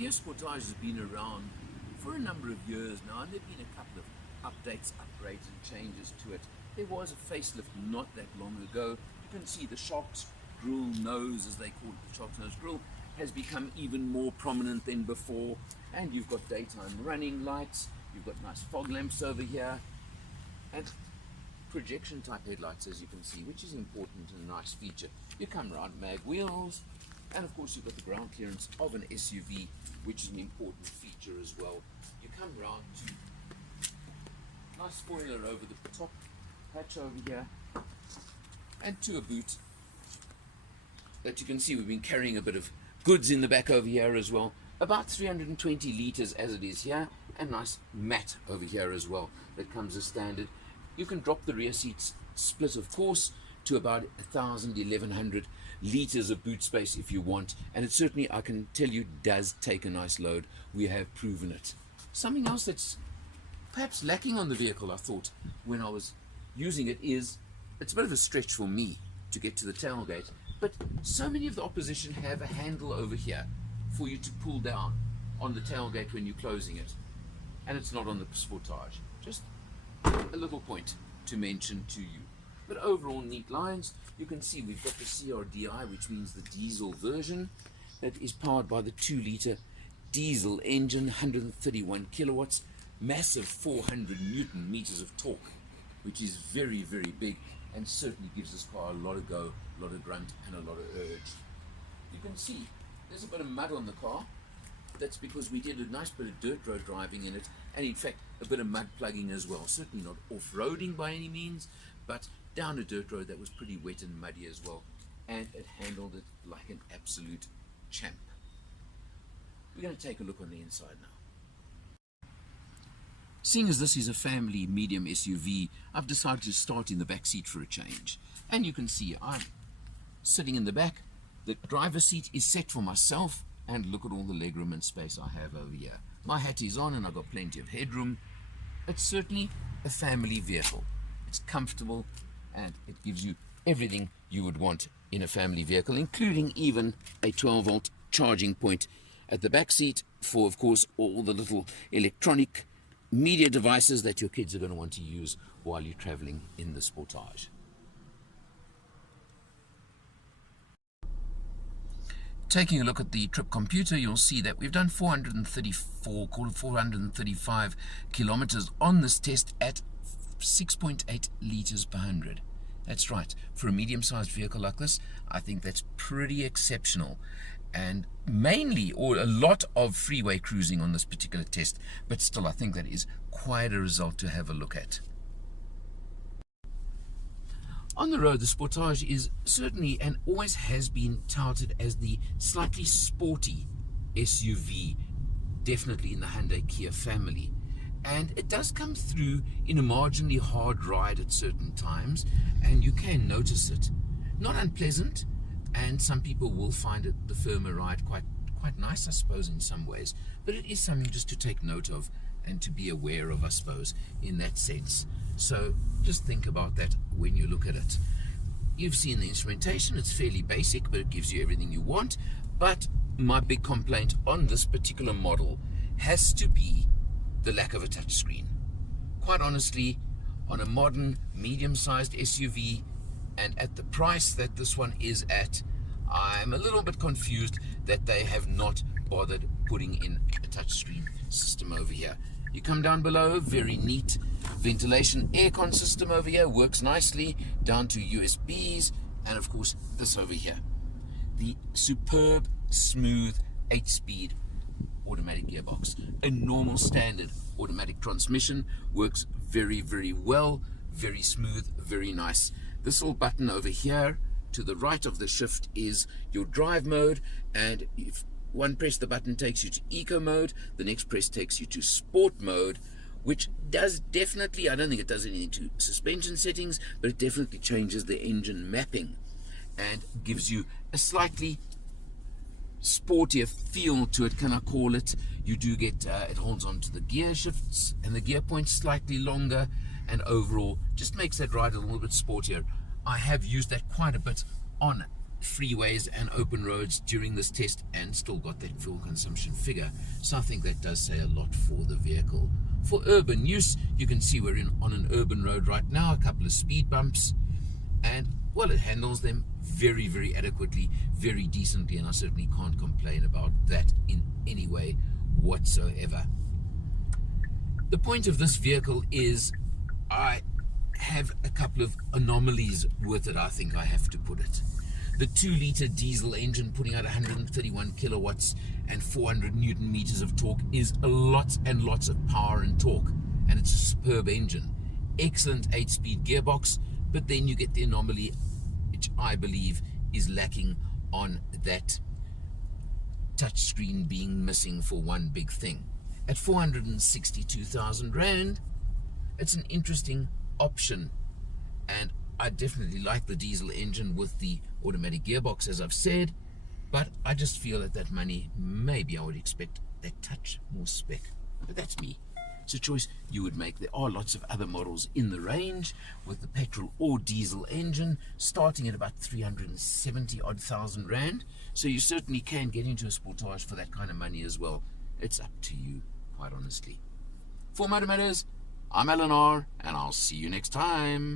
Kia Sportage has been around for a number of years now, and there have been a couple of updates, upgrades and changes to it. There was a facelift not that long ago. You can see the Shark's grille nose, as they call it, the Shark's nose grille, has become even more prominent than before. And you've got daytime running lights, you've got nice fog lamps over here, and projection type headlights, as you can see, which is important and a nice feature. You come around mag wheels, and of course you've got the ground clearance of an SUV, which is an important feature as well. You come round to nice spoiler over the top hatch over here, and to a boot that you can see we've been carrying a bit of goods in the back over here as well. About 320 litres as it is here, and nice mat over here as well that comes as standard. You can drop the rear seats split, of course, to about 1,100 litres of boot space if you want, and it certainly, I can tell you, does take a nice load. We have proven it. Something else that's perhaps lacking on the vehicle, I thought, when I was using it, is it's a bit of a stretch for me to get to the tailgate, but so many of the opposition have a handle over here for you to pull down on the tailgate when you're closing it, and it's not on the Sportage. Just a little point to mention to you. But overall, neat lines. You can see we've got the CRDI, which means the diesel version, that is powered by the 2-litre diesel engine, 131 kilowatts, massive 400 newton meters of torque, which is very, very big, and certainly gives this car a lot of go, a lot of grunt, and a lot of urge. You can see there's a bit of mud on the car. That's because we did a nice bit of dirt road driving in it, and in fact a bit of mud plugging as well. Certainly not off-roading by any means, but down a dirt road that was pretty wet and muddy as well, and it handled it like an absolute champ. We're going to take a look on the inside now. Seeing as this is a family medium SUV, I've decided to start in the back seat for a change. And you can see I'm sitting in the back. The driver's seat is set for myself, and look at all the legroom and space I have over here. My hat is on and I've got plenty of headroom. It's certainly a family vehicle. It's comfortable, and it gives you everything you would want in a family vehicle, including even a 12-volt charging point at the back seat for, of course, all the little electronic media devices that your kids are going to want to use while you're traveling in the Sportage. Taking a look at the trip computer, you'll see that we've done 435 kilometers on this test at 6.8 litres per 100. That's right. For a medium-sized vehicle like this, I think that's pretty exceptional. And mainly, or a lot of freeway cruising on this particular test, but still I think that is quite a result to have a look at. On the road, the Sportage is certainly and always has been touted as the slightly sporty SUV, definitely in the Hyundai Kia family. And it does come through in a marginally hard ride at certain times, and you can notice it. Not unpleasant, and some people will find it, the firmer ride, quite nice, I suppose, in some ways. But it is something just to take note of and to be aware of, I suppose, in that sense. So just think about that when you look at it. You've seen the instrumentation. It's fairly basic, but it gives you everything you want. But my big complaint on this particular model has to be the lack of a touchscreen. Quite honestly, on a modern, medium-sized SUV, and at the price that this one is at, I'm a little bit confused that they have not bothered putting in a touchscreen system over here. You come down below, very neat ventilation aircon system over here, works nicely, down to USBs, and of course this over here. The superb, smooth 8-speed automatic gearbox. A normal standard automatic transmission, works very, very well, very smooth, very nice. This little button over here to the right of the shift is your drive mode, and if one press, the button takes you to eco mode, the next press takes you to sport mode, which does definitely, I don't think it does anything to suspension settings, but it definitely changes the engine mapping and gives you a slightly sportier feel to it, can I call it. You do get, it holds on to the gear shifts and the gear points slightly longer, and overall just makes that ride a little bit sportier. I have used that quite a bit on freeways and open roads during this test and still got that fuel consumption figure. So I think that does say a lot for the vehicle. For urban use, you can see we're on an urban road right now, a couple of speed bumps, and well, it handles them very, very adequately, very decently, and I certainly can't complain about that in any way whatsoever. The point of this vehicle is I have a couple of anomalies with it, I think I have to put it. The 2-liter diesel engine putting out 131 kilowatts and 400 newton meters of torque is a lot and lots of power and torque, and it's a superb engine. Excellent 8-speed gearbox, but then you get the anomaly, which I believe is lacking on that touchscreen being missing for one big thing. At 462,000 Rand, it's an interesting option, and I definitely like the diesel engine with the automatic gearbox, as I've said, but I just feel at that money, maybe I would expect a touch more spec. But that's me. It's a choice you would make. There are lots of other models in the range with the petrol or diesel engine starting at about 370 odd thousand Rand. So you certainly can get into a Sportage for that kind of money as well. It's up to you, quite honestly. For Motor Matters, I'm Eleanor, and I'll see you next time.